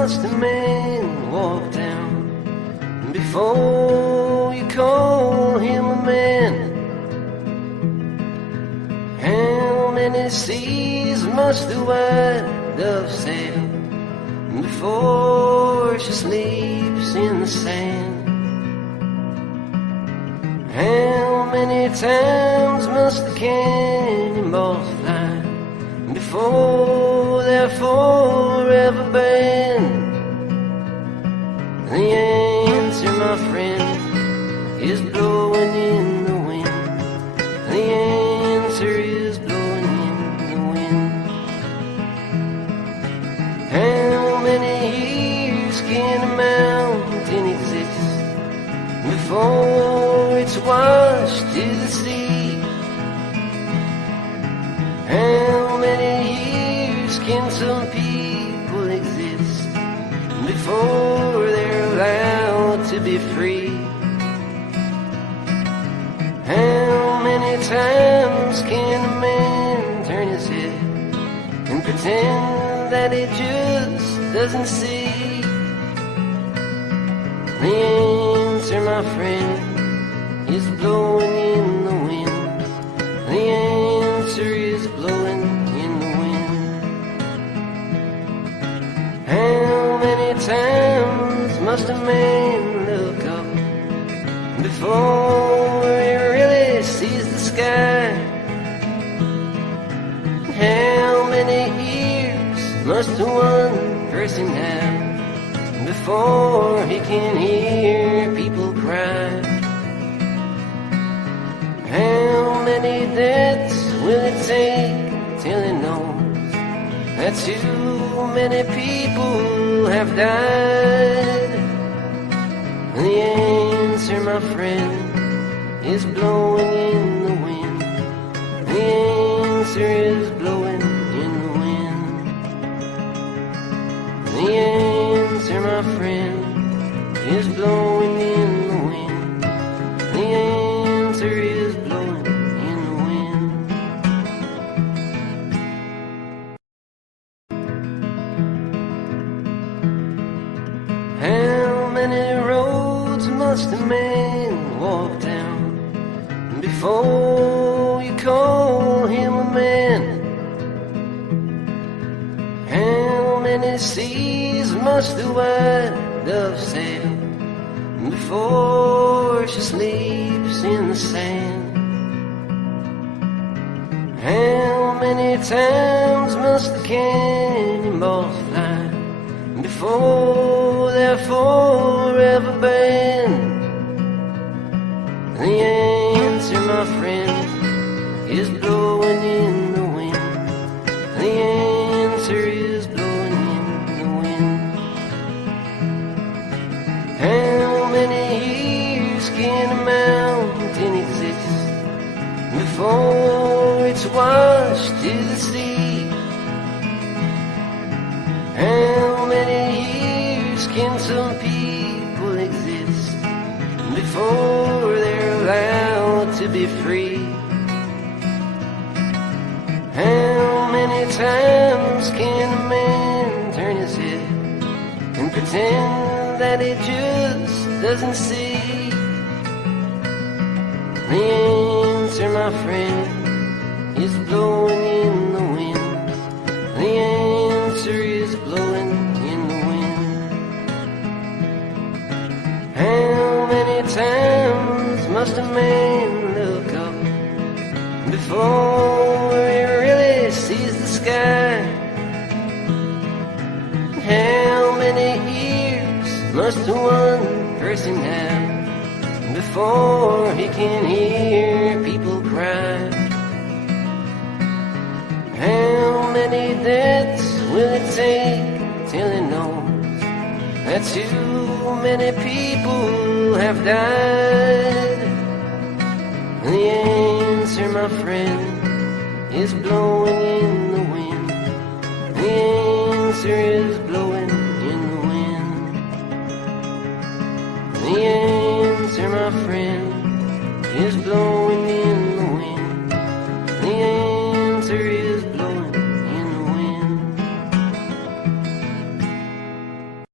must a man walk down before you call him a man? How many seas must the white dove sail before she sleeps in the sand? How many times must the cannonballs fly before they're forever banned? The answer, my friend, is blowing in the wind. The answer is blowing in the wind. How many years can a mountain exist before it's washed to the sea? How many years can some people exist before they're allowed to be free? How many times can a man turn his head and pretend that he just doesn't see? The answer, my friend, is blowing in the wind. The answer is blowing in the wind. How many times must a man look up before he really sees the sky? How many years must one person have before he can hear people cry? How many deaths will it take till he knows that too many people have died? The answer, my friend, is blowing in the wind. The answer is blowing in the wind. The answer, my friend, is blowing in the wind. The answer is blowing in the wind. How many roads must a man walk down before you call him a man? How many seas must the white dove sail before she sleeps in the sand? How many times must the cannonballs fly before they're forever banned? The answer, my friend, is blowing in the wind. The answer is blowing in the wind. How many years can a mountain exist before it's washed to the sea? How many years can some people exist before they're allowed to be free? How many times can a man turn his head and pretend that he just doesn't see? The answer, my friend, is blowing in the wind. The answer is blowing in the wind. How many times must a man look up before he really sees the sky? How many years must one person have before he can hear people cry? How many deaths will it take till he knows that too many people have died? The answer, my friend, is blowing in the wind. The answer is blowing in the wind. The answer, my friend, is blowing in the wind. The answer is blowing in the wind.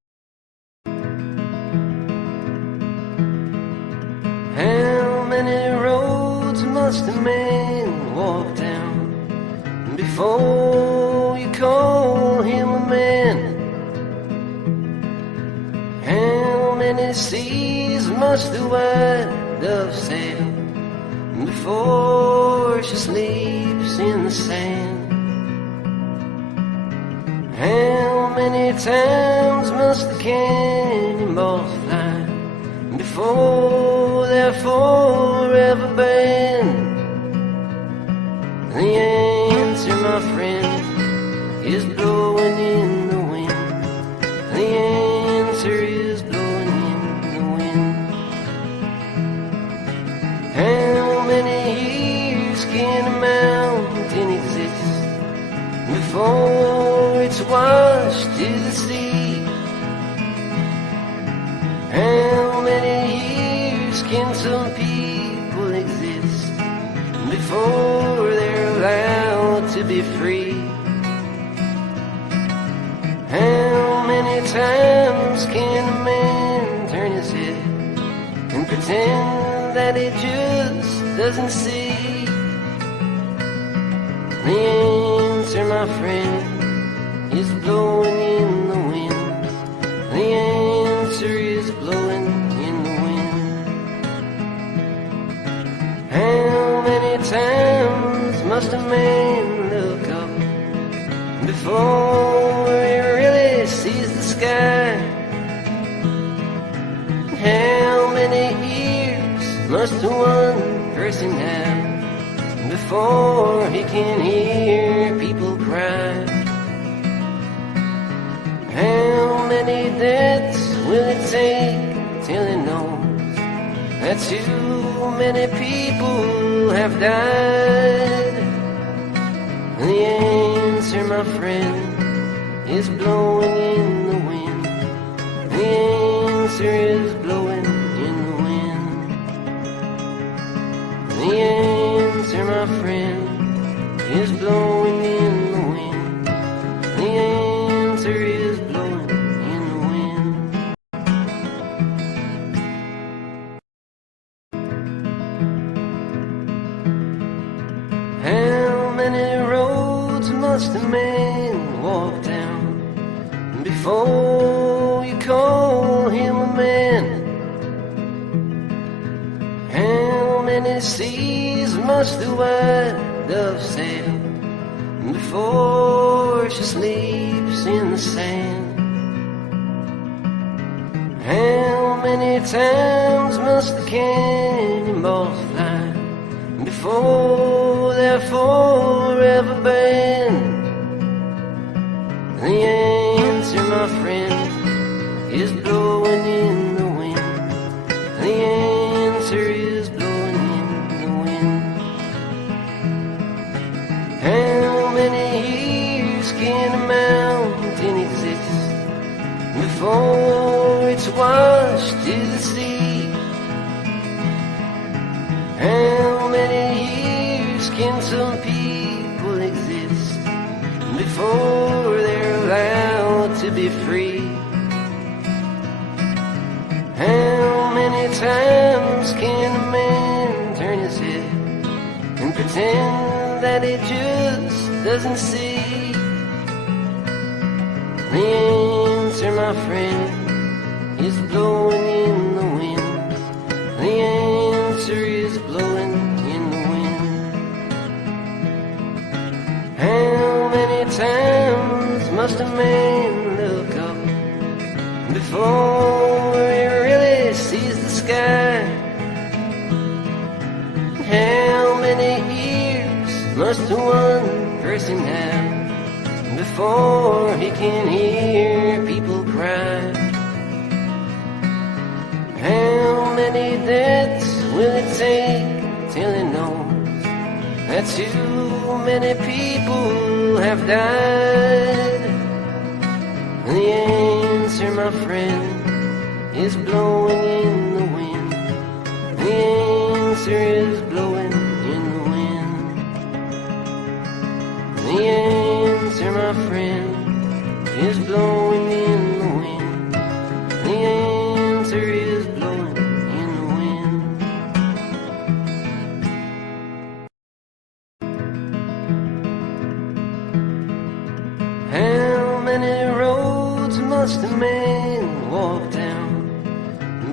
seas must the white dove sail before she sleeps in the sand? How many times must the cannonballs fly before they're forever banned? The answer, my friend, is blowing in the wind. The answer is blowing in the wind. How many years can a mountain exist before it's washed to the sea? How many years can some people exist before they're allowed to be free? How many times can a man turn his head and pretend that he just doesn't see? The answer, my friend, is blowing in the wind. The answer is blowing in the wind. How many times must a man look up before he really sees the sky? How many years must one person have before he can hear people cry? How many deaths will it take till he knows that too many people have died? The answer, my friend, is blowing in the wind. The answer is blowing in the wind. The answer, my friend, is blowing in the wind. The answer is blowing in the wind. How many roads must a man walk down before you call him a man? How many seas must the white dove sail before she sleeps in the sand? How many times must the cannonballs fly before they're forever banned? The answer, my friend, is blowing in the wind. The answer is blowing in the wind. How many years can a mountain exist before it's washed to the sea? How many years can some people exist before they're allowed to be free? How many times can a man turn his head and pretend that he just doesn't see? The answer, my friend, is blowing in the wind. The answer is blowing in the wind. How many times must a man look up before he really sees the sky? How many years must one person have before he can hear people cry? How many deaths will it take till he knows that too many people have died? The answer, my friend, is blowing in the wind. The answer is blowing in the wind. The answer, my friend, is blowing in the wind. The answer is blowing in the wind. How many roads must a man walk down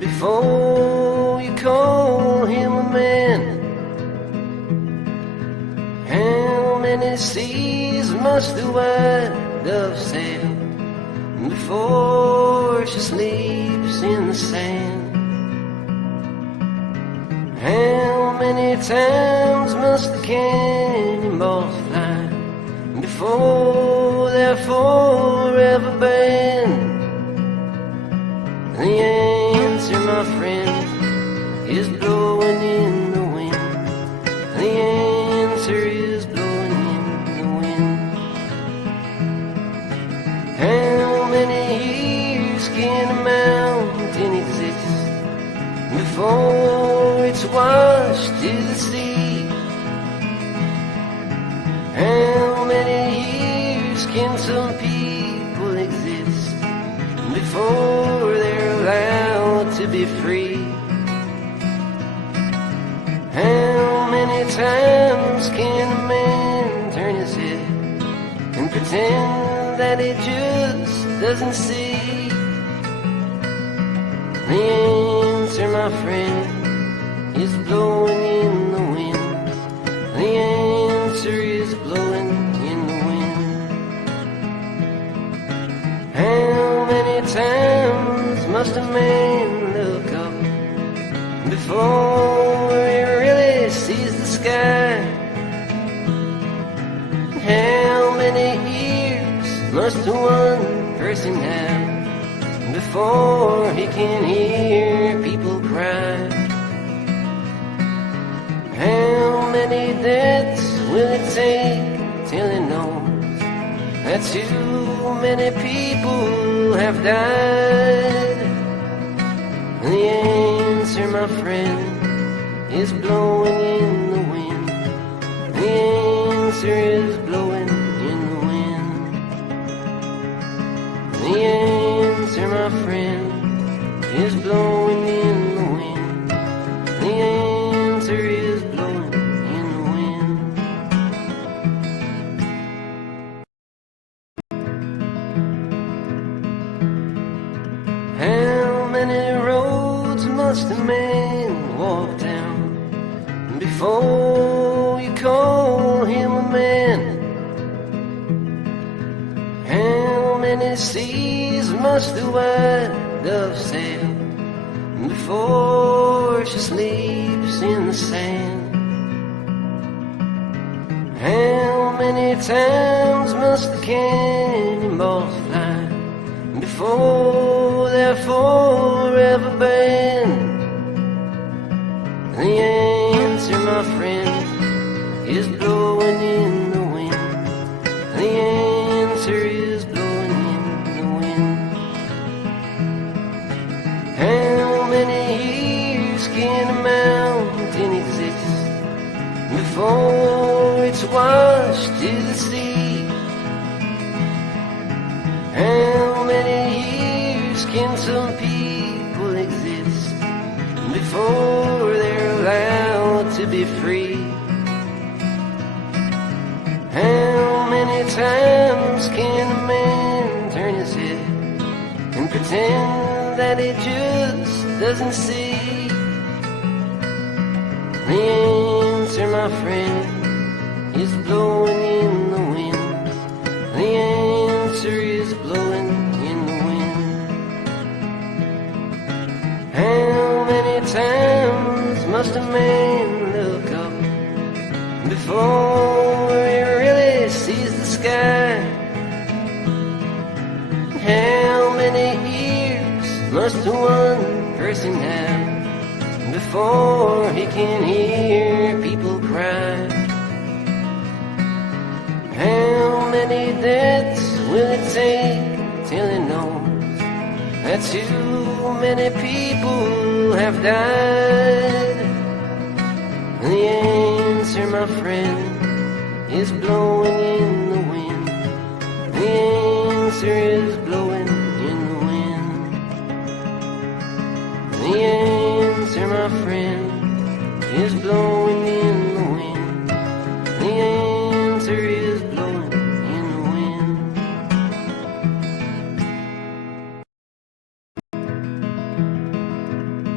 before you call him a man? How many seas must the white dove sail before she sleeps in the sand? How many times must the cannonballs fly before they're forever banned? The answer, my friend, is blowing in the wind. The answer is blowing in the wind. How many years can a mountain exist before it's washed to the sea? How many years can some people exist before they're allowed to be free? How many times can a man turn his head and pretend that he just doesn't see? The answer, my friend, is blowing in the wind. The answer is blowing in the wind. How many times must a man look up before he really sees the sky? How many ears must one person have before he can hear people cry? How many deaths will it take till he knows that too many people have died? The answer, my friend, is blowing in the wind. The answer is blowing in the wind. The answer, my friend, is blowing in the wind. The answer is blowing in the wind. How many roads must a man walk down before you call him a man? How many seas must the white dove sail before she sleeps in the sand? How many times must the cannonballs fly before they're forever banned? The answer, my friend, is blowing in the wind. The answer is blowing in the wind. How many years can a mountain exist before it's washed to the sea? How many years can some people exist before they're allowed to be free? How many times can a man turn his head and pretend that he just doesn't see? The answer, my friend, is blowing in the wind. The answer is blowing in the wind. How many times must a man look up before he really sees the sky? How many ears must one person have before he can hear people cry? How many deaths will it take till he knows that too many people have died? The answer, my friend, is blowing in the wind. The answer is blowing in the wind. The answer, my friend, is blowing in the wind. The answer is blowing in the wind.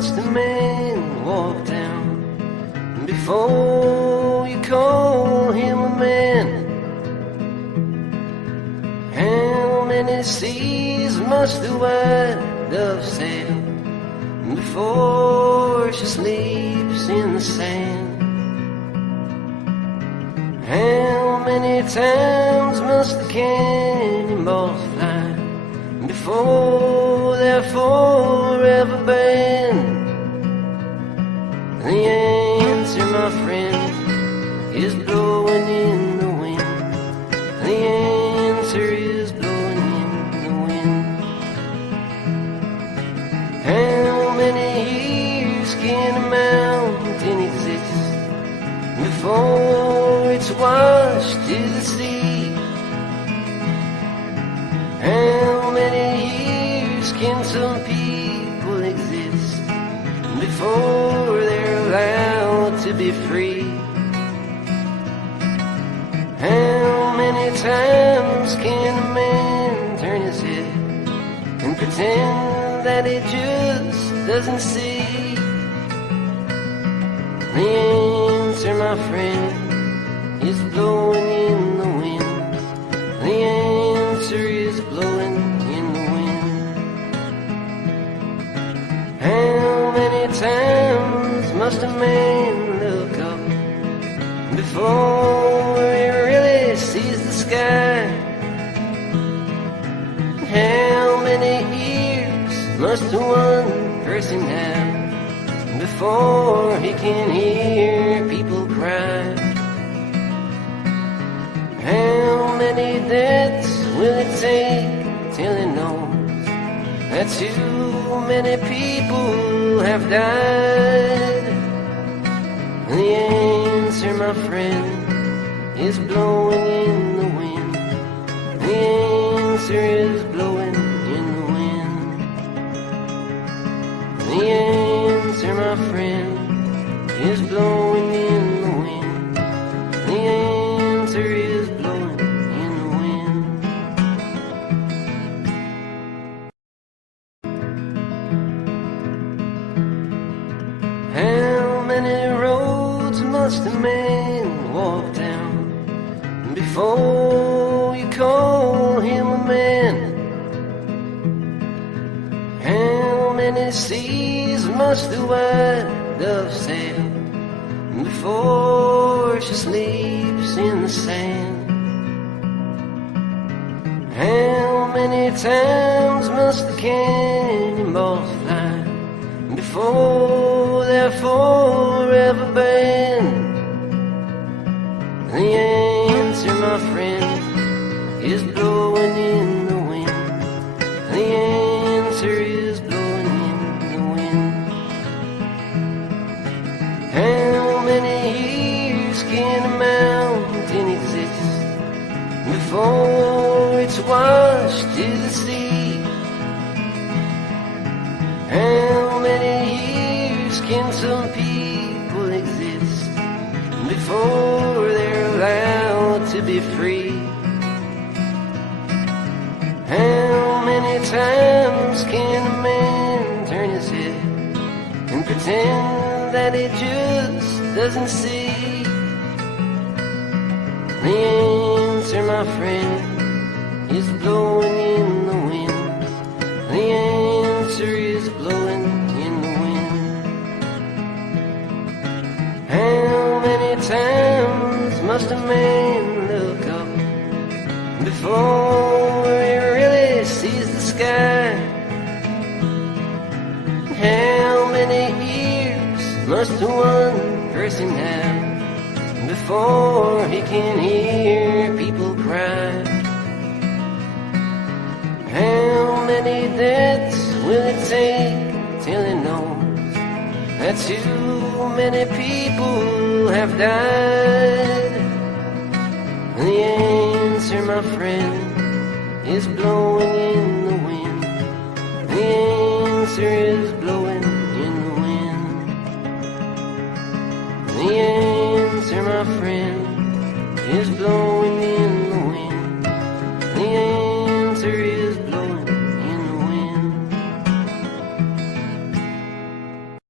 must a man walk down before you call him a man? How many seas must the white dove sail before she sleeps in the sand? How many times must the cannonballs fly before they're forever banned? The answer, my friend, is blowing in the wind. The answer is blowing in the wind. How many years can a mountain exist before it's washed to the sea? How many years can some people exist before they're allowed to be free? How many times can a man turn his head and pretend that he just doesn't see? The answer, my friend, is blowing in the wind. The answer is blowing in the wind. How many times must a man look up before he really sees the sky? How many ears must one person have before he can hear people cry? How many deaths will it take till he knows that too many people have died? The answer, my friend, is blowing in the wind. The answer is blowing in the wind. The answer, my friend, is blowing in the wind. The answer is blowing in the wind. How many roads must a man walk down before you call him a man? How many seas must the white dove sail before she sleeps in the sand? How many times must the cannonballs fly before they're forever banned? The answer, my friend, is blowing in the wind. The answer is blowing in the wind. How many years can a mountain exist before it's washed to the sea? How many years can some people exist before they're allowed to be free? How many times can a man turn his head and pretend that he just doesn't see? The answer, my friend, is blowing in the wind. The answer is blowing in the wind. How many times must a man look up before he really sees the sky? How many ears must one person have before he can hear people cry? How many deaths will it take till he knows that too many people have died? The answer, my friend, is blowing in the wind. The answer is blowing in the wind. The answer, my friend, is blowing in the wind. The answer is blowing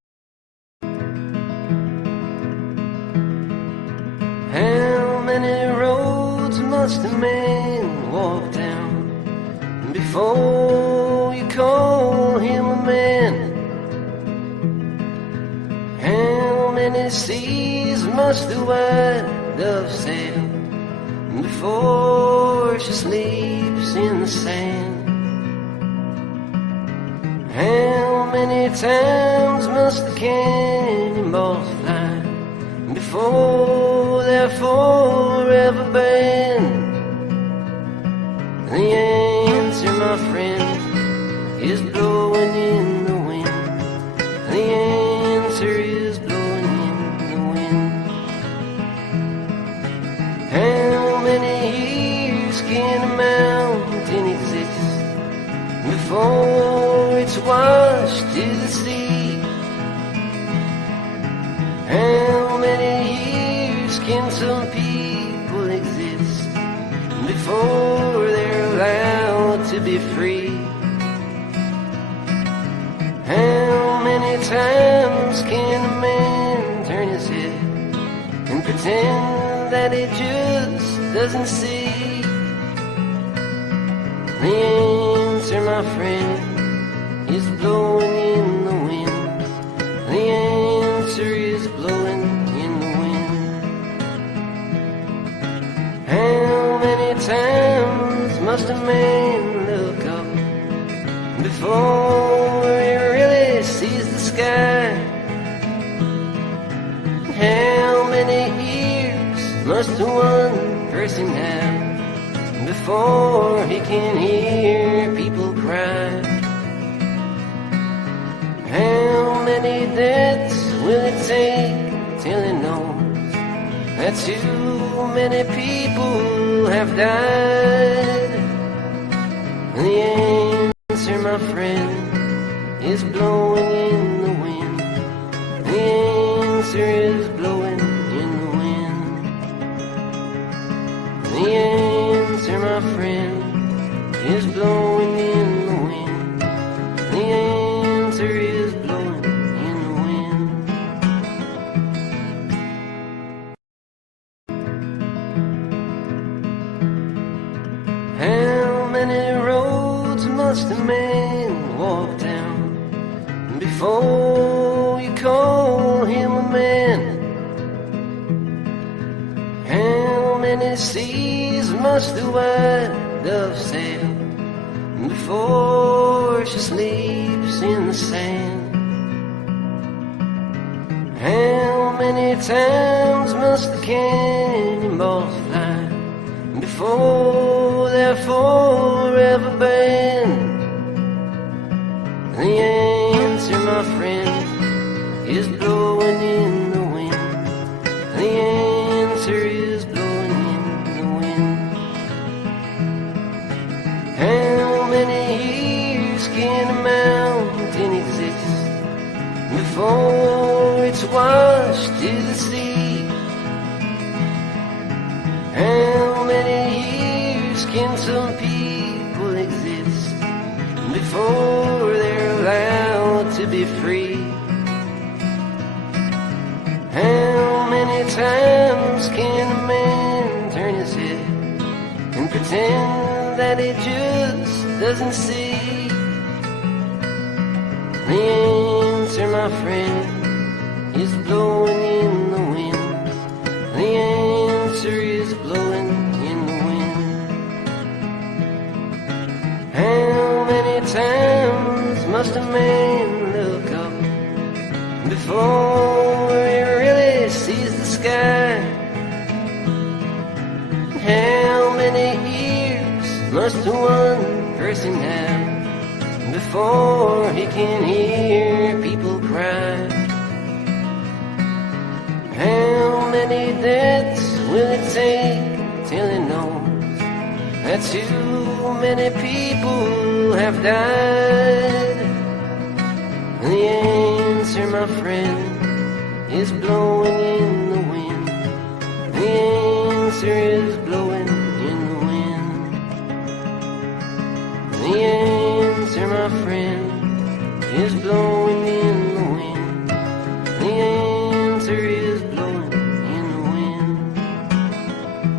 many roads must a man walk down before you call him a man? How many seas must the white dove sail before she sleeps in the sand? How many times must the cannonballs fly before they're forever banned? The answer, my friend, is blowing in the wind. The answer is blowing in the wind. How many years can a mountain exist before it's washed to the sea? How many years can some people exist before they're allowed to be free? How many times can a man turn his head and pretend that he just doesn't see? The answer, my friend, is blowing in the wind. The answer is blowing in the wind. How many times must a man look up before he really sees the sky? How many ears must one person have before he can hear people cry? How many deaths will it take till he knows that too many people have died? The answer, my friend, is blowing in the wind. The answer is blowing in the wind. The answer, my friend, is blowing in the wind. The answer is blowing in the wind. How many roads must a man walk down before you call him a man? How many seas must the white dove sail before she sleeps in the sand? How many times must the cannonballs fly before they're forever banned? The answer, my friend, is blowing in the wind. The answer is blowing in the wind. How many years can a mountain exist before it's washed to the sea? How many years can some people exist before they're allowed to be free? How many times can a man turn his head and pretend that he just doesn't see? The answer, my friend, is blowing in the wind. The answer is blowing in the wind. How many times must a man look up before he really sees the sky? How many ears must one person have before he can hear people cry? How many deaths will it take till he knows that too many people have died? The answer, my friend, is blowing in the wind. The answer is blowing in the wind. The answer, my friend, is blowing in the wind. The answer is blowing in the wind.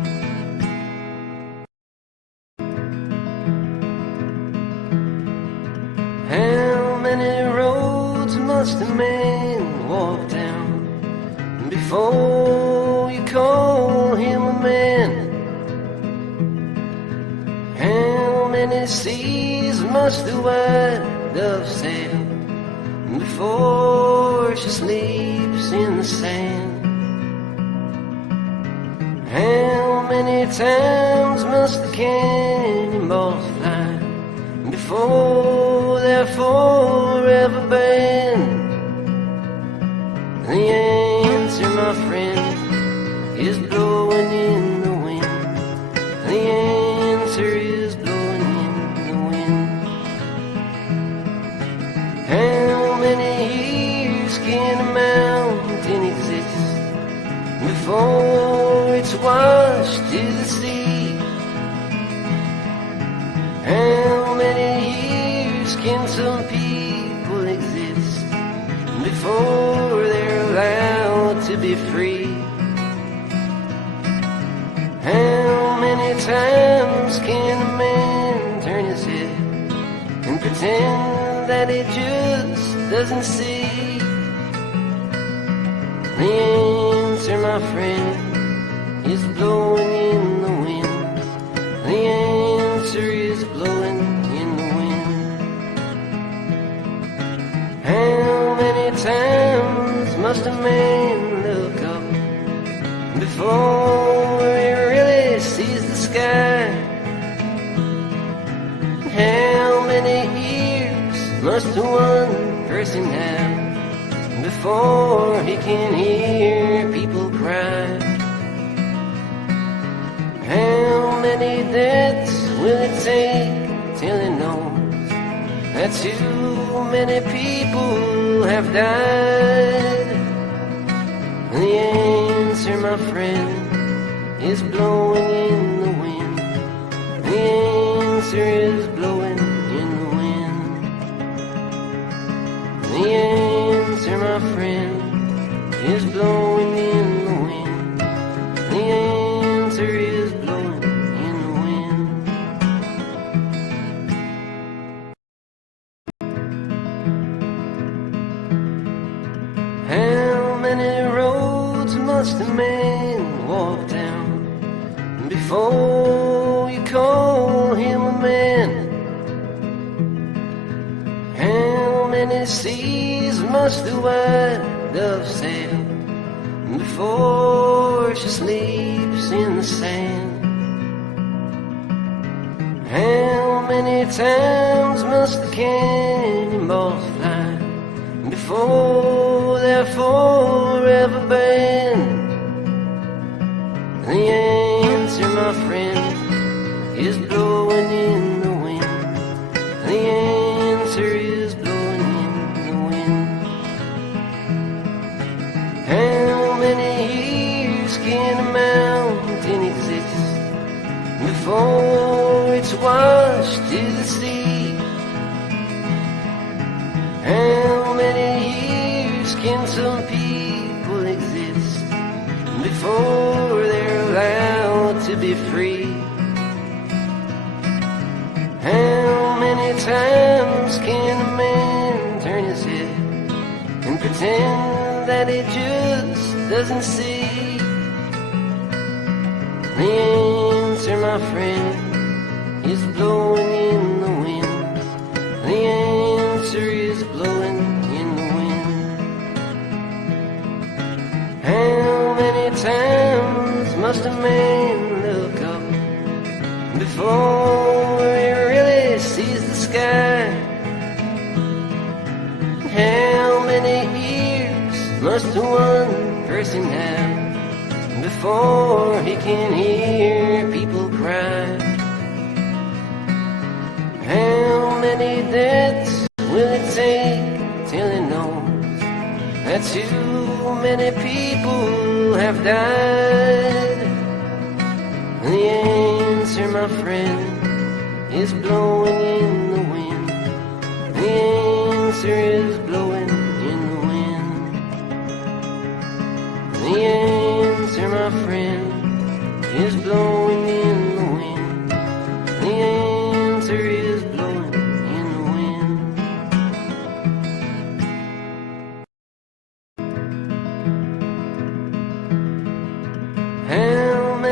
before you call him a man. How many seas must the white dove sail before she sleeps in the sand? How many times must the cannonballs fly before they're forever banned? The answer, my friend, is blowing in the wind. The answer is blowing in the wind. How many years can a mountain exist before it's washed to the sea? How many years can some people exist before they're allowed to be free? How many times can a man turn his head and pretend that he just doesn't see? The answer, my friend, is blowing in the wind. The answer is blowing in the wind. How many times must a man look up before he really sees the sky? How many ears must one person have before he can hear people cry? How many deaths will it take till he knows that too many people have died? The answer, my friend, is blowing in the wind. The answer is blowing in the wind. The answer, my friend, is blowing in the wind. The answer is blowing in the wind. How many roads must a man walk down before you call him a man? How many seas must the white dove sail before she sleeps in the sand? How many times must the cannonballs fly before they're forever banned? The answer, my friend, is blowing in the wind. The answer is blowing in the wind. How many years can a mountain exist before it's washed to the sea? How many years can some people exist before they're allowed to be free? How many times can a man turn his head and pretend that he just doesn't see? The answer, my friend, is blowing in the wind. The answer is blowing in the wind. How many times must a man look up before he really sees the sky? How many ears must one person have before he can hear people cry? How many deaths will it take till he knows that too many people have died? The answer, my friend, is blowing in the wind. The answer is blowing in the wind. The answer, my friend, is blowing in the wind. The answer is blowing in the wind.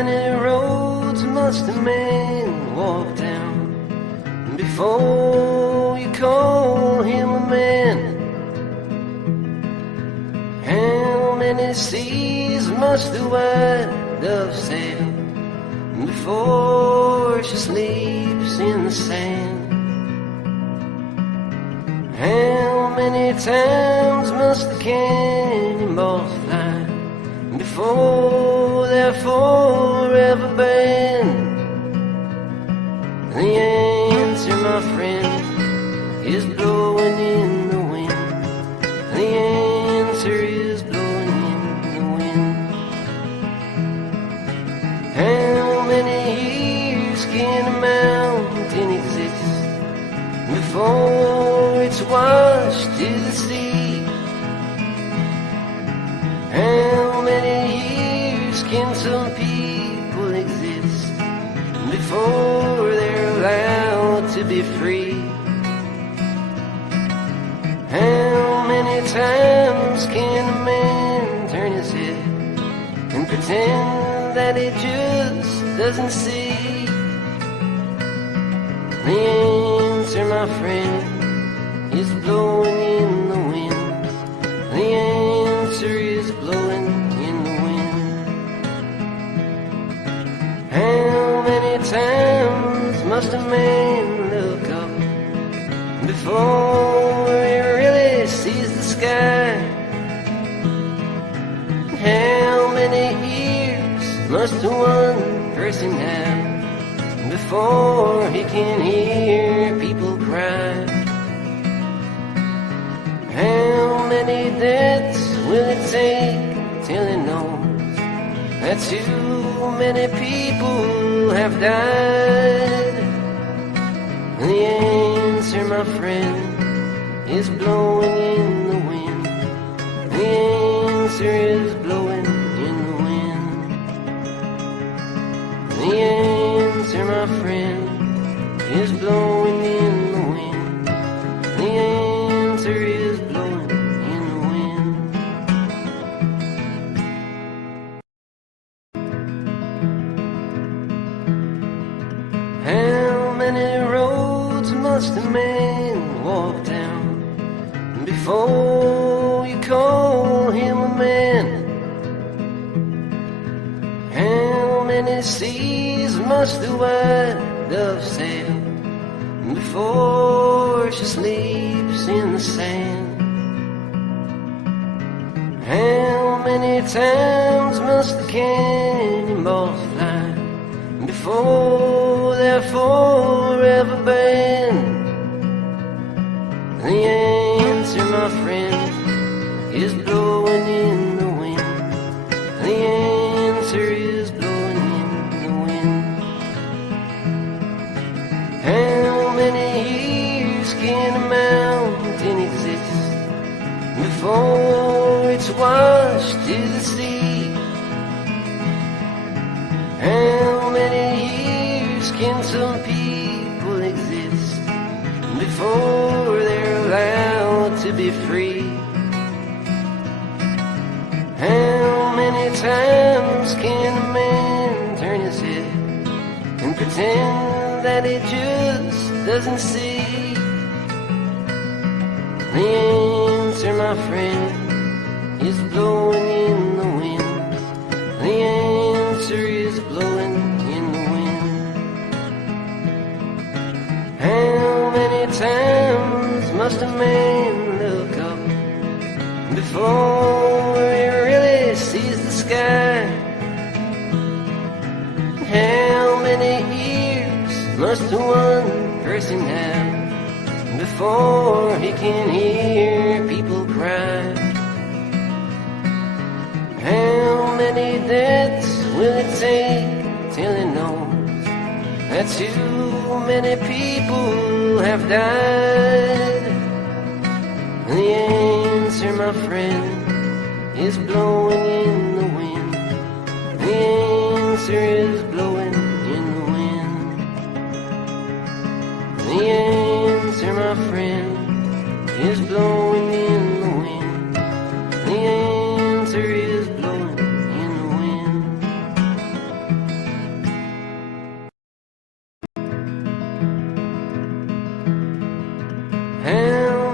many roads must a man walk down before you call him a man? How many seas must the white dove sail before she sleeps in the sand? How many times must the cannonballs fly before they're forever banned? The answer, my friend, is blowing in the wind. The answer is blowing in the wind. How many years can a mountain exist before it's washed to the sea? How many years can some people exist before they're allowed to be free? How many times can a man turn his head and pretend that he just doesn't see? The answer, my friend, is blowing in the wind. The answer is blowing in the wind. How many times must a man look up before he really sees the sky? How many ears must one person have before he can hear people cry? How many deaths will it take till he knows that too many people have died? The answer, my friend, is blowing in the wind. The answer is blowing in the wind. The answer, my friend, is blowing in the wind. The answer is blowing in the wind. How many roads must a man walk down before you call him a man? How many seas must the white dove sail before she sleeps in the sand? How many times must the cannonballs fly before they're forever banned? The answer, my friend, is blowing in the wind. The answer is blowing in the wind. How many years can a mountain exist before it's washed to the sea? How many years can some people exist before they're allowed to be free? How many times can a man turn his head and pretend that he just doesn't see? The answer, my friend, is blowing in the wind. The answer is blowing in the wind. How many times must a man look up before he really sees the sky? How many ears must one person have before he can hear people cry? How many deaths will it take till he knows that too many people have died? The answer, my friend, is blowing in the wind. The answer is blowing in the wind. The answer, my friend, is blowing in the wind. The answer is blowing in the wind.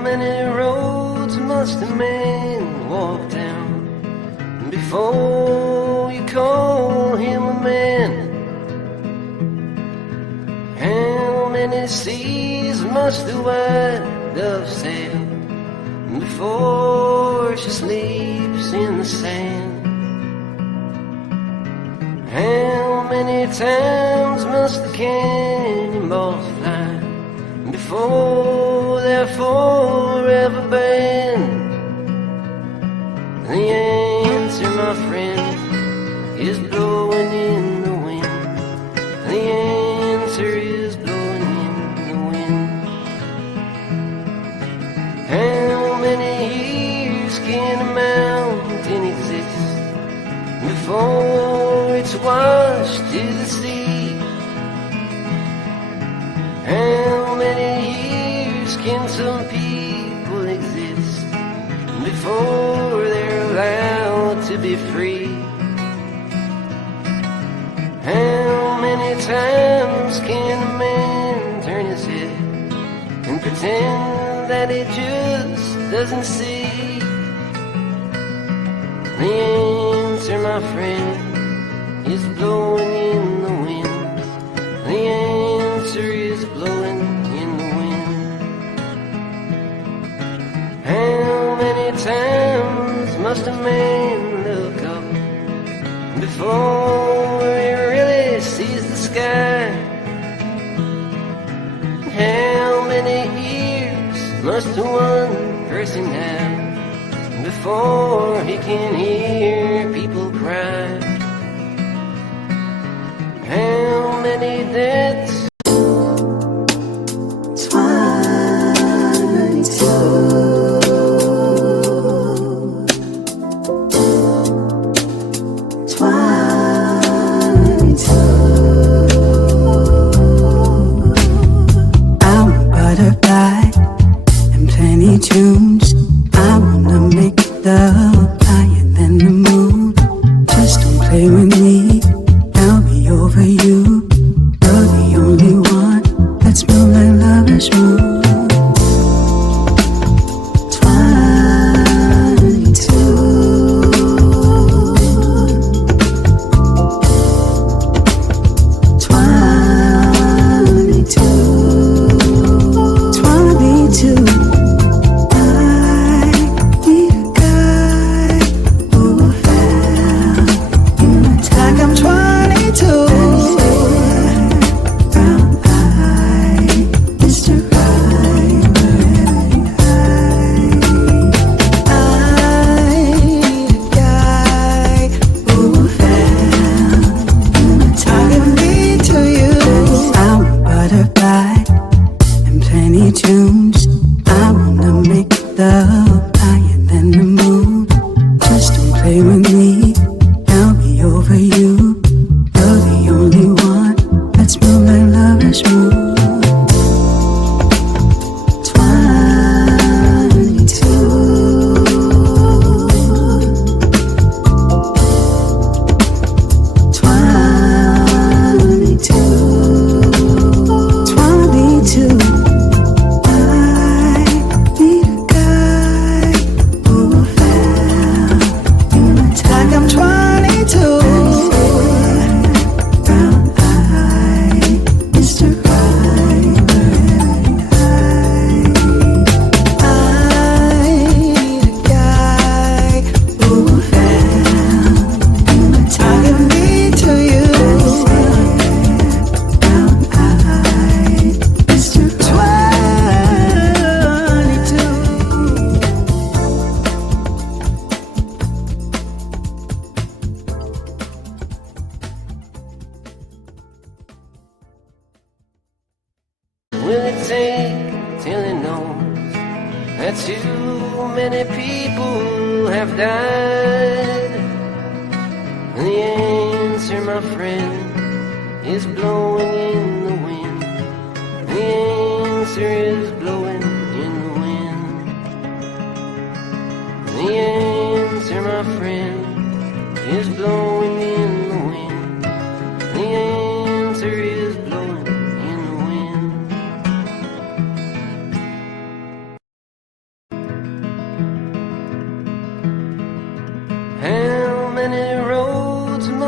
many roads must a man walk down before you call him a man? How many seas must the white dove sail before she sleeps in the sand? How many times must the cannonballs fly before they're forever banned? The answer, my friend, is blowing in the wind. The answer is blowing in the wind. How many years can a mountain exist before it's washed to the sea? How many years can some people exist before they're allowed to be free? How many times can a man turn his head and pretend that he just doesn't see? The answer, my friend, is blowing in the wind. The answer is blowing in the wind. How many times must a man look up before he really sees the sky? How many ears must one person have before he can hear people cry? How many deaths? 22. I'm a butterfly and plenty tunes. I wanna make love higher than the moon. Just don't play with me, I'll be over you. You're the only one that's moved like lovers move.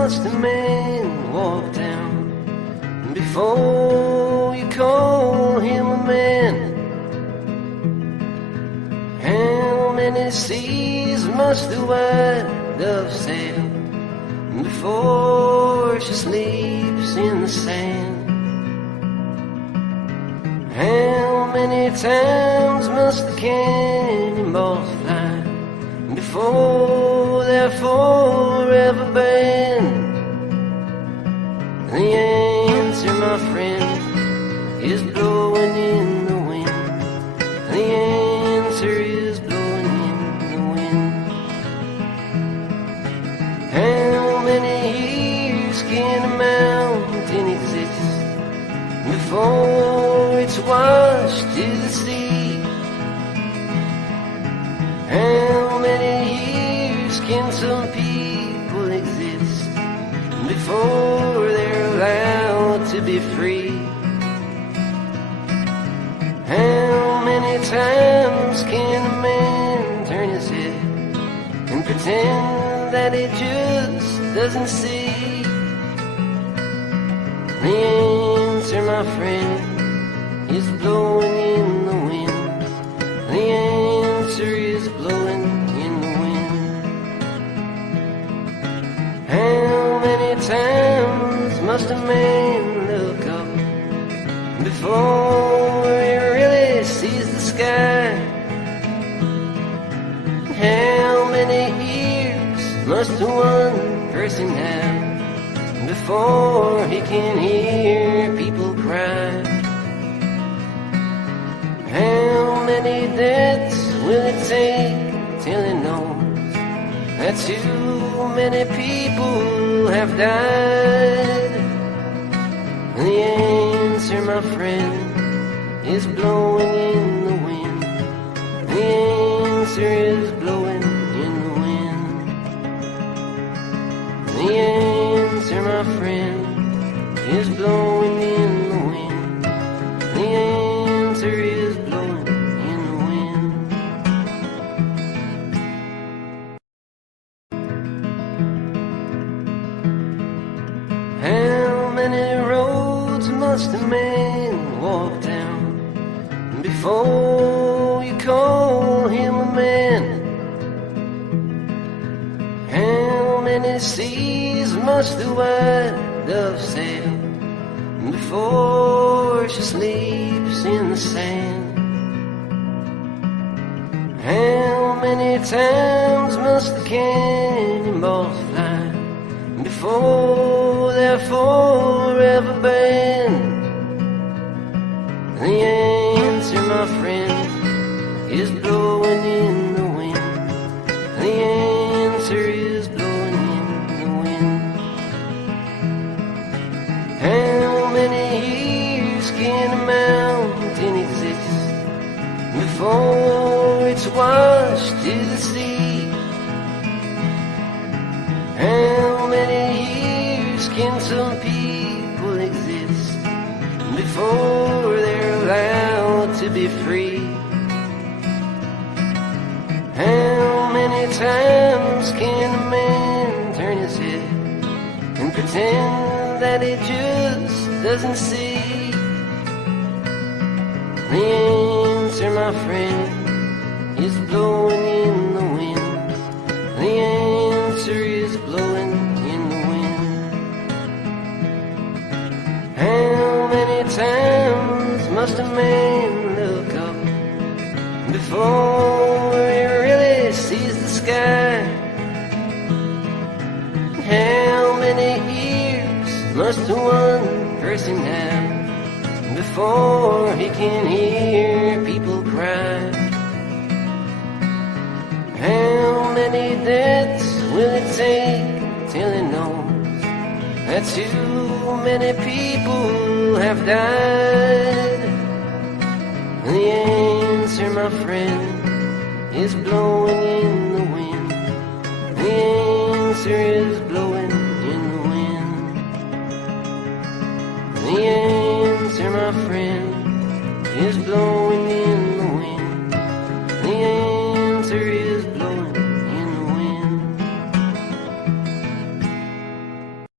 must a man walk down before you call him a man? How many seas must the white dove sail before she sleeps in the sand? How many times must the cannonballs fly before they're forever banned? The answer, my friend, is blowing in the wind. The answer is blowing in the wind. How many years can a mountain exist before it's washed to the sea? How many years can some people exist before they're allowed to be free? How many times can a man turn his head and pretend that he just doesn't see? The answer, my friend, is blowing in the wind. The answer is blowing in the wind. How many times must a man look up before he really sees the sky? How many ears must one person have before he can hear people cry? How many deaths will it take till he knows that too many people have died? The answer, my friend, is blowing in the wind. The answer is blowing in the wind. The answer, my friend, is blowing in the wind. The answer is blowing in the wind. How many roads must a man walk down before you call him a man? How many seas must the white dove sail before she sleeps in the sand? How many times must the cannonballs fly before they're forever banned? The answer, my friend, is blowing in the wind. The answer is blowing in the wind. How many years can a mountain exist before it's washed to the sea? How many years can some people exist before they're allowed to be free? How many times can a man turn his head and pretend that he just doesn't see? The answer, my friend, is blowing in the wind. The answer is blowing in the wind. How many times must a man look up before he really sees the sky? How many ears must one person have before he can hear people cry? How many deaths will it take till he knows that too many people have died? The answer, my friend, is blowing in the wind. The answer is blowing in the wind. The answer, my friend, is blowing in the wind. The answer is blowing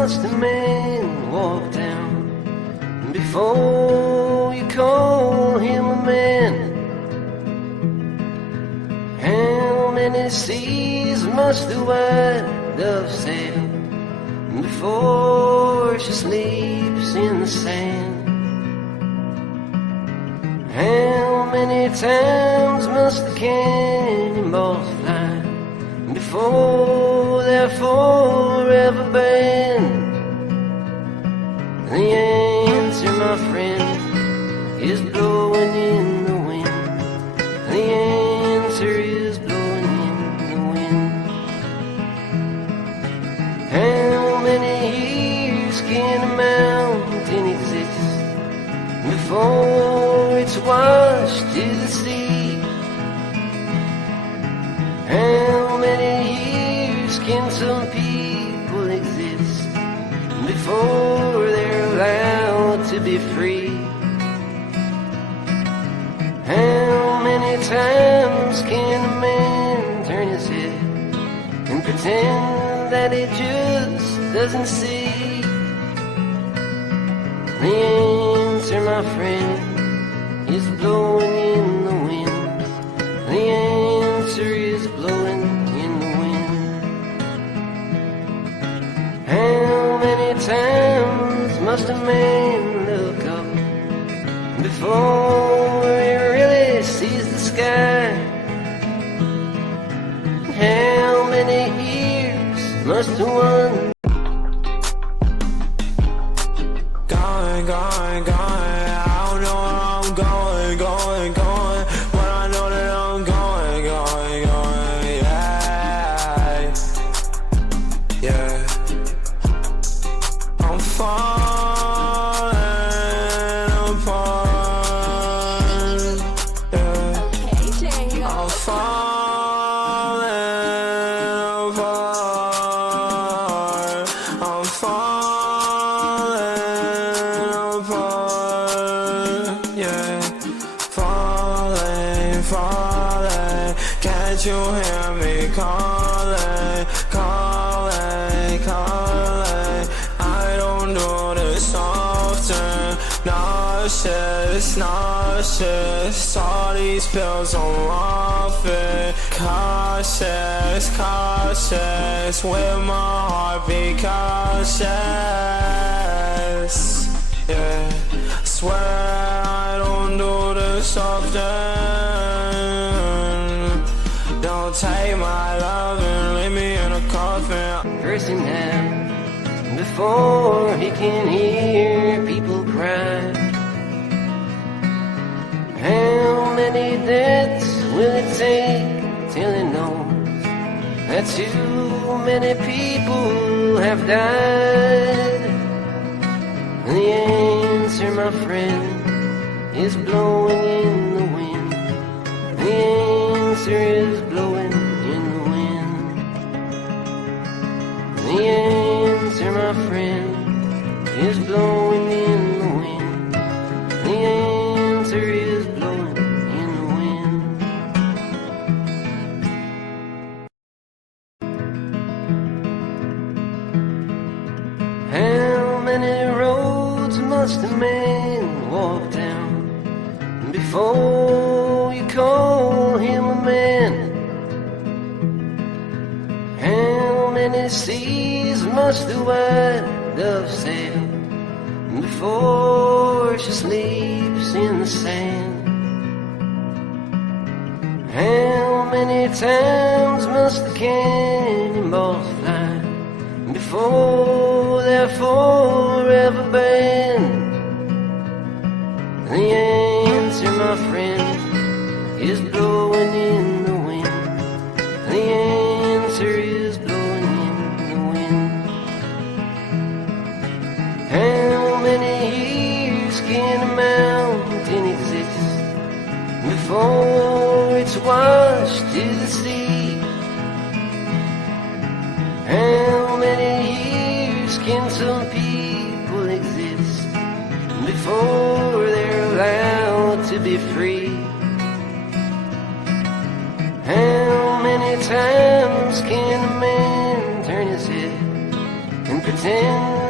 must a man walk down before you call him a man? How many seas must the white dove sail before she sleeps in the sand? How many times must the cannonballs fly before they're forever banned? The answer, my friend, is blowing in the wind. The answer is blowing in the wind. How many years can a mountain exist before it's washed to the sea? How many years can some people exist before they're allowed to be free? How many times can a man turn his head and pretend that he just doesn't see? The answer, my friend, is blowing in the wind. The answer is blowing in the wind. How many times must a man look up before he really sees the sky? How many years must one going, I don't know where I'm going, but I know that I'm going, yeah. I'm falling apart, yeah. I'm falling apart, I'm falling apart, yeah. Falling, can't you hear me calling? I don't do this often. Nauseous, all these pills I'm off it. Cautious, with my heartbeat cautious, yeah. Swear I don't do this often. Don't take my love and leave me in a coffin. curse him down before he can hear people cry? How many deaths will it take till he knows that too many people have died? The answer, my friend, is blowing in the wind. The answer is blowing in the wind. The answer, my friend, is blowing in the wind. The answer is blowing in the wind. How many roads must a man walk down before you call him a man? How many seas must the white dove sail before she sleeps in the sand? How many times must the cannonballs fly before they're forever banned? The answer, my friend, is blowing in the wind. The answer is blowing in the wind. How many years can a mountain exist before it's washed to the sea? How many years can some people exist before they're allowed to be free? How many times can a man turn his head and pretend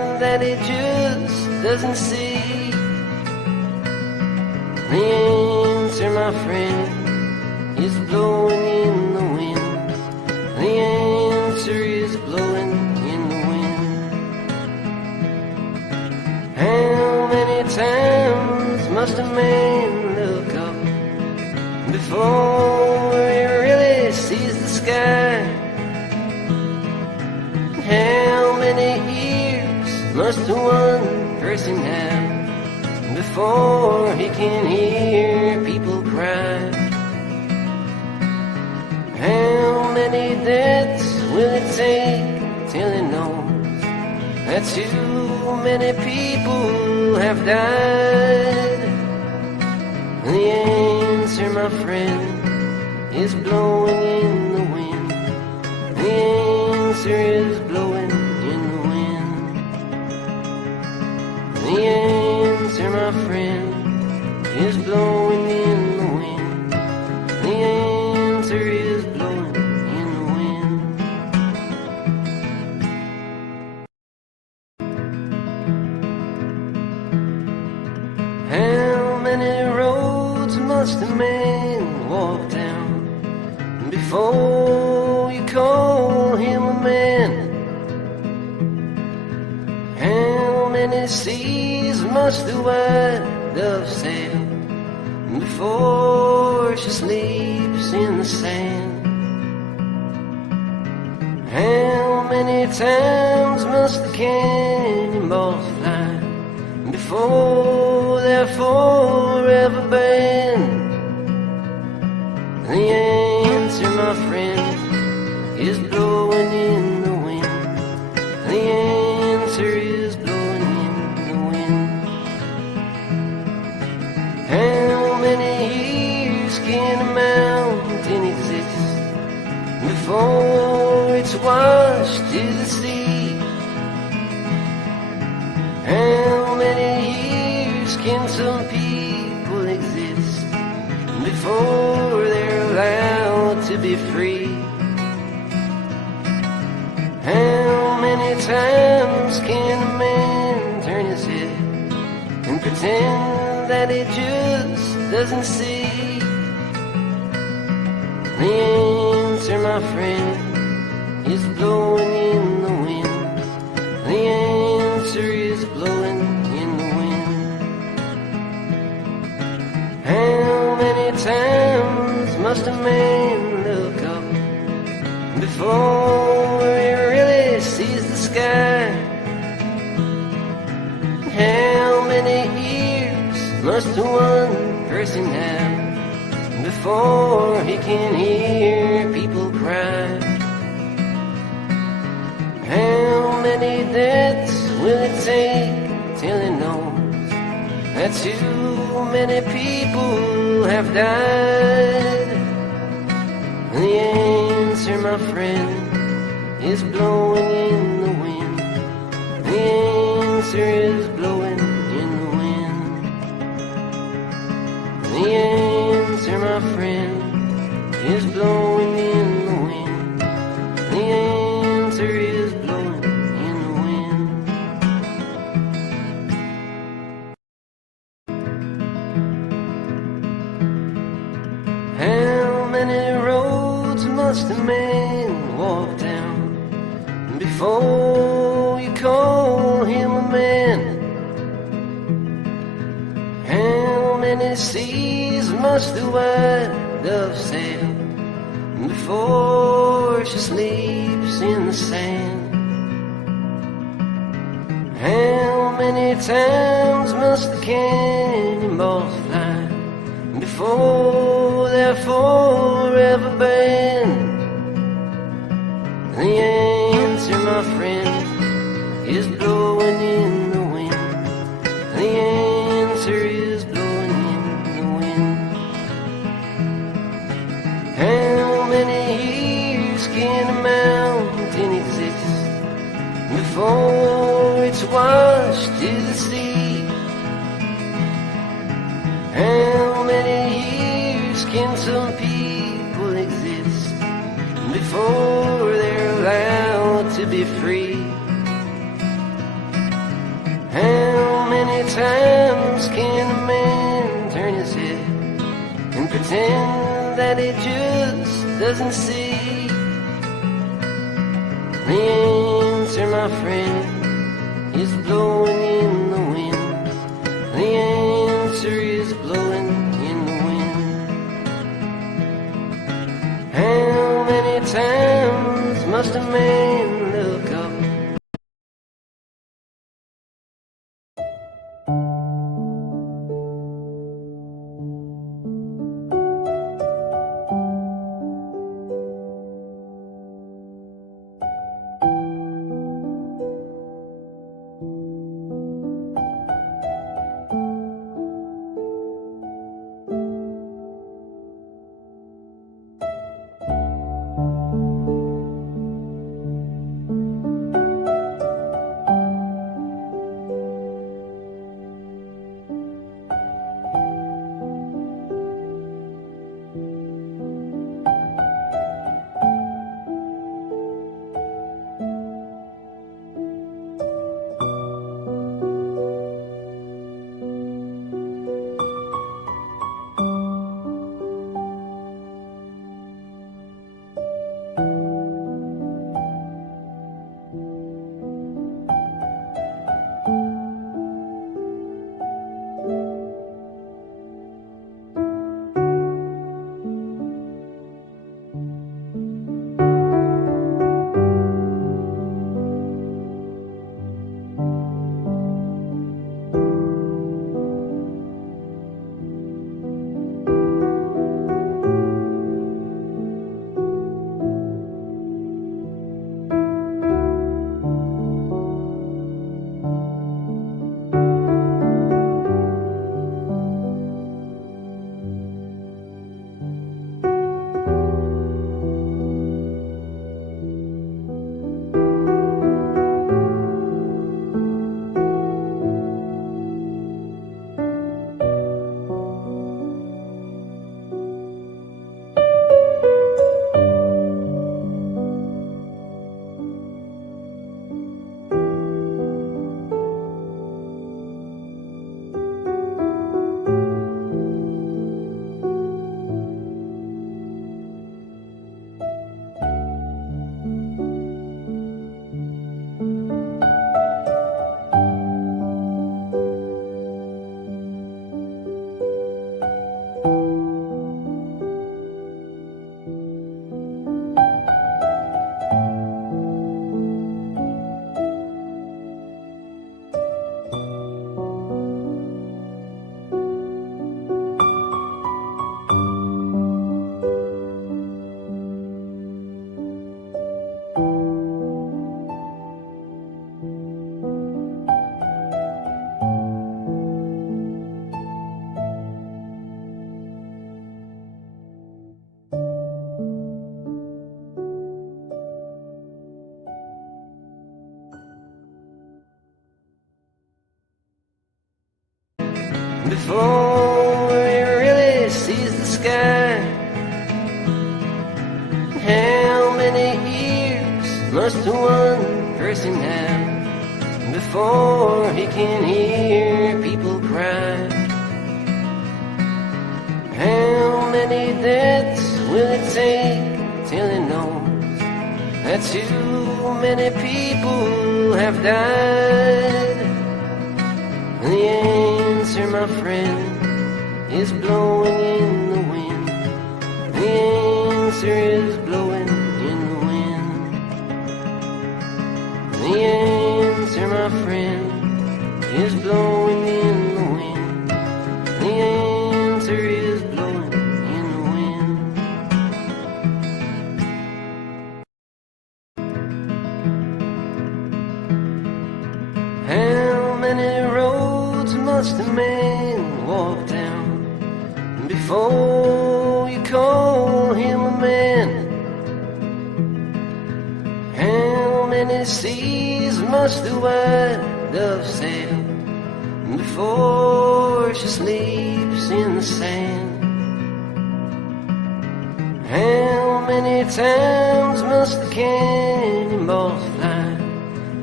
that he just doesn't see. The answer, my friend, is blowing in the wind. The answer is blowing in the wind. How many times must a man look up before he really sees the sky? How many ears must one person have before he can hear people cry? How many deaths will it take till he knows that too many people have died? The answer, my friend, is blowing in the wind. The answer is blowing in the wind. The answer, my friend, is blowing in the wind. The answer is blowing in the wind. How many roads must a man walk down before you call him a man? How many seas must the white dove sail before she sleeps in the sand? How many times must the cannonballs fly before they're forever banned? The answer, my friend, is blowing in the wind. The answer is blowing in the wind. How many years can a mountain exist before it's washed to the sea? How many years can some people exist before they're allowed to be free? How many times can a man turn his head and pretend that he just doesn't see? The answer, my friend, is blowing in the wind. The answer is blowing in the wind. How many times must a man look up before he really sees the sky? How many ears must one person have before he can hear people cry? How many deaths will it take till he knows that too many people have died? The answer, my friend, is blowing in the wind. The answer is blowing in the wind. The answer, my friend, is blowing in the wind. The answer is blowing in the wind. How many roads must a man walk down before you call him a man? How many seas must the white dove sail before she sleeps in the sand? How many times must the cannonballs fly before they're forever banned? The answer, my friend, is blowing in the wind. The answer is blowing in the wind. How many years can a mountain exist before it's washed to the sea? How many years can some people exist before they're allowed to be free? How many times can a man turn his head and pretend that he just doesn't see? The answer, my friend, is blowing in the wind. The answer is blowing in the wind. How many times must a man look up? Before he really sees the sky, how many years must one person have before he can hear people cry? How many deaths will it take till he knows that too many people have died? The answer, my friend, is blowing in the wind. The answer is blowing in the wind. The answer, my friend, is blowing in the wind. The answer is blowing in the wind. How many roads must a man walk down before you call him a man? How many seas must the white dove sail before she sleeps in the sand? How many times must the cannonballs fly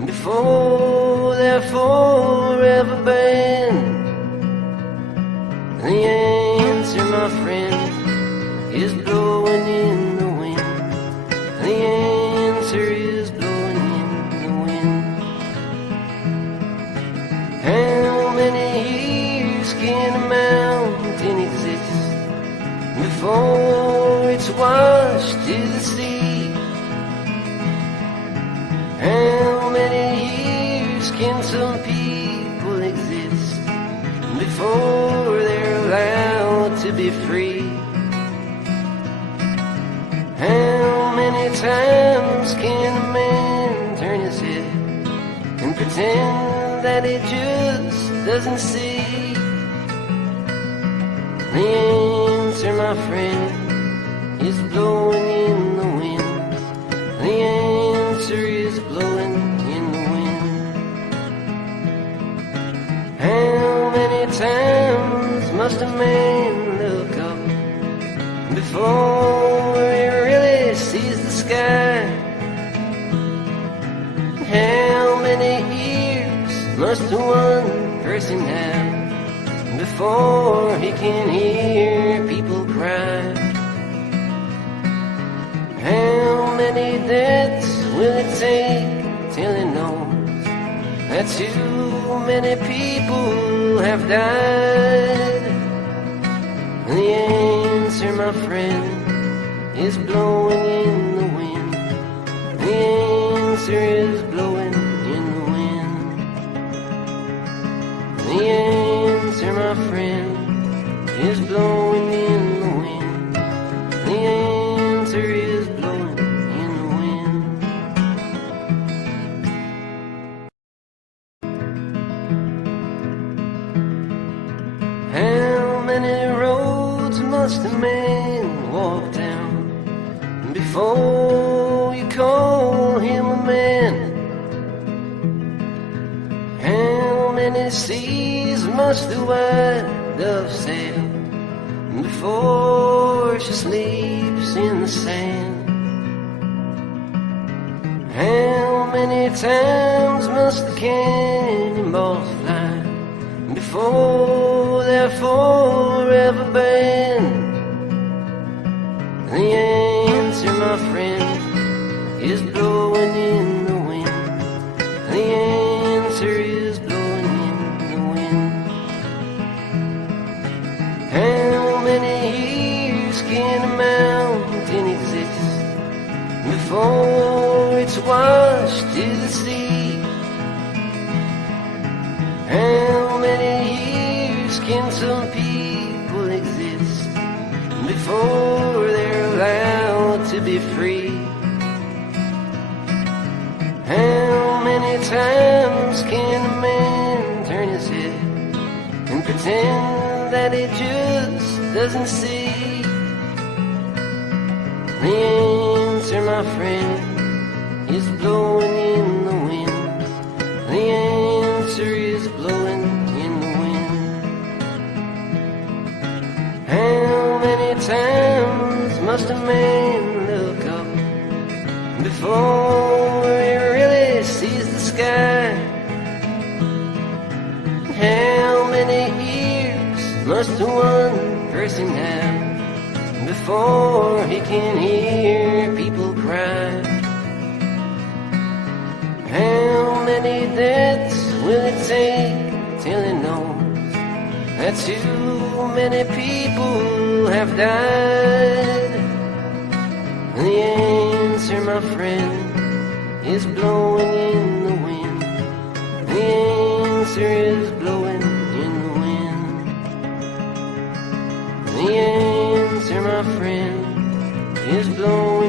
before they're forever banned? The answer, my friend, is blowing in the wind. The answer is blowing in the wind. How many years can a mountain exist before it's washed to the sea? How many years can some people exist before they're allowed to be free? How many times can a man turn his head and pretend that he just doesn't see? The answer, my friend, is blowing in the wind. The answer is blowing in the wind. How many times must a man look up before he really sees the sky? How many ears must one person have before he can hear people cry? How many deaths will it take till he knows that too many people have died? The answer, my friend, is blowing in the wind. The answer is blowing in the wind. The answer, my friend, is blowing in the wind. The answer is blowing in the wind. How many roads must a man walk down before you call him a man? How many seas must the white dove sail before she sleeps in the sand? How many times must the cannonballs fly before they're forever banned? The answer, my friend, is blowing in the wind. The answer is blowing in the wind. How many years can a mountain exist before it's washed to the sea? How many years can some people exist before they're allowed to be free? How many times can a man turn his head and pretend that he just doesn't see? The answer, my friend, is blowing in the wind. The answer is blowing in the wind. How many times must a man look up before he really sees the sky? How many ears must one person have before he can hear people cry? How many deaths will it take till he knows that too many people have died? The answer, my friend, is blowing in the wind. The answer is blowing in the wind. The answer, my friend, is blowing